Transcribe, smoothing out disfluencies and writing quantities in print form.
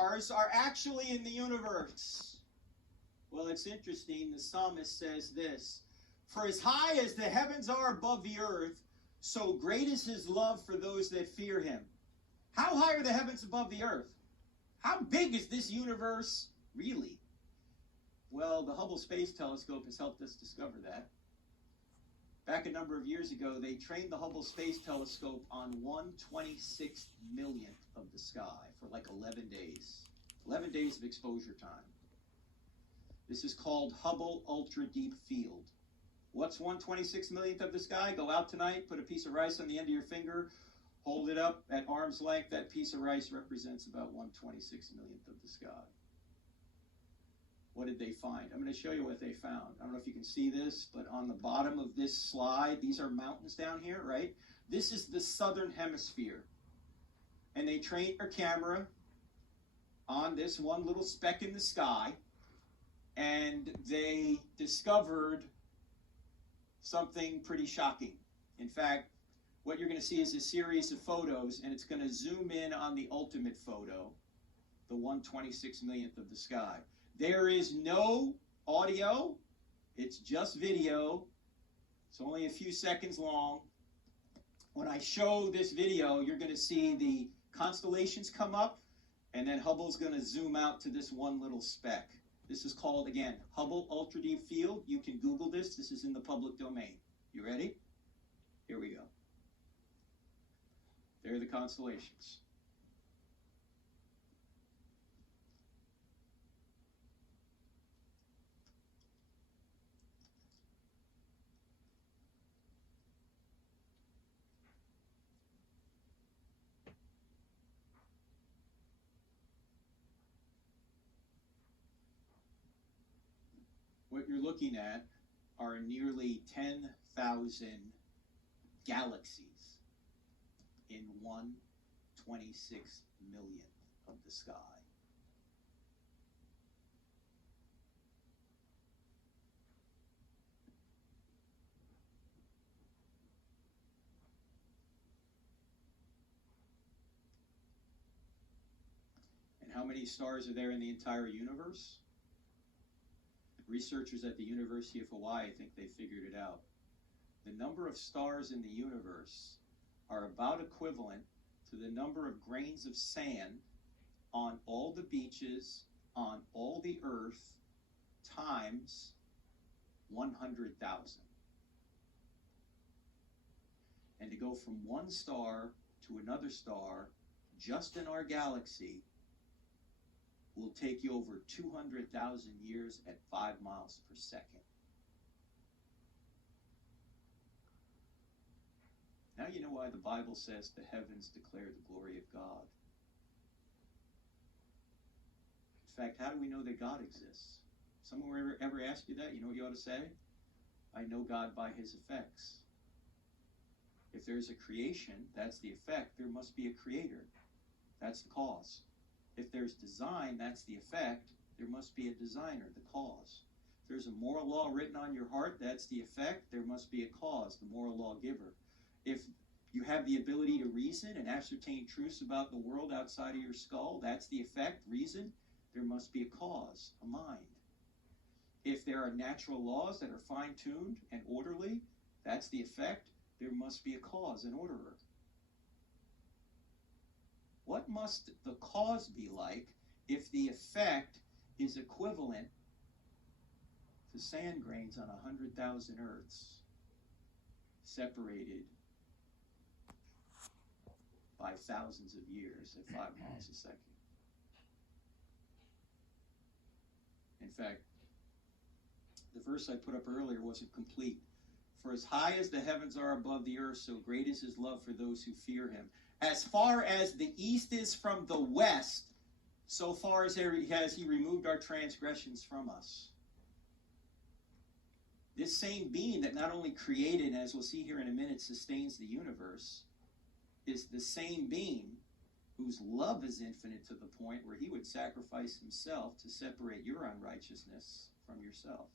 stars are actually in the universe? Well, it's interesting. The psalmist says this: "For as high as the heavens are above the earth, so great is his love for those that fear him." How high are the heavens above the earth? How big is this universe really? Well, the Hubble Space Telescope has helped us discover that. Back a number of years ago, they trained the Hubble Space Telescope on 1/26 millionth of the sky for like 11 days. 11 days of exposure time. This is called Hubble Ultra Deep Field. What's 1/26 millionth of the sky? Go out tonight, put a piece of rice on the end of your finger, hold it up at arm's length. That piece of rice represents about 1/26 millionth of the sky. What did they find? I'm going to show you what they found. I don't know if you can see this, but on the bottom of this slide, these are mountains down here, right? This is the southern hemisphere. And they trained their camera on this one little speck in the sky, and they discovered something pretty shocking. In fact, what you're going to see is a series of photos, and it's going to zoom in on the ultimate photo, the 1/26 millionth of the sky. There is no audio, it's just video. It's only a few seconds long. When I show this video, you're going to see the constellations come up, and then Hubble's going to zoom out to this one little speck. This is called, again, Hubble Ultra Deep Field. You can Google this. This is in the public domain. You ready? Here we go. There are the constellations. What you're looking at are nearly 10,000 galaxies in 1/26 millionth of the sky. And how many stars are there in the entire universe? Researchers at the University of Hawaii think they figured it out. The number of stars in the universe are about equivalent to the number of grains of sand on all the beaches, on all the earth, times 100,000. And to go from one star to another star, just in our galaxy, will take you over 200,000 years at 5 miles per second. Now you know why the Bible says the heavens declare the glory of God. In fact, how do we know that God exists? Someone ever ask you that? You know what you ought to say? I know God by his effects. If there's a creation, that's the effect. There must be a creator. That's the cause. If there's design, that's the effect. There must be a designer, the cause. If there's a moral law written on your heart, that's the effect. There must be a cause, the moral lawgiver. If you have the ability to reason and ascertain truths about the world outside of your skull, that's the effect, reason. There must be a cause, a mind. If there are natural laws that are fine-tuned and orderly, that's the effect. There must be a cause, an orderer. What must the cause be like if the effect is equivalent to sand grains on 100,000 Earths separated by thousands of years at 5 miles a second? In fact, the verse I put up earlier wasn't complete. For as high as the heavens are above the earth, so great is his love for those who fear him. As far as the east is from the west, so far as has he removed our transgressions from us. This same being that not only created, as we'll see here in a minute, sustains the universe, is the same being whose love is infinite to the point where he would sacrifice himself to separate your unrighteousness from yourself.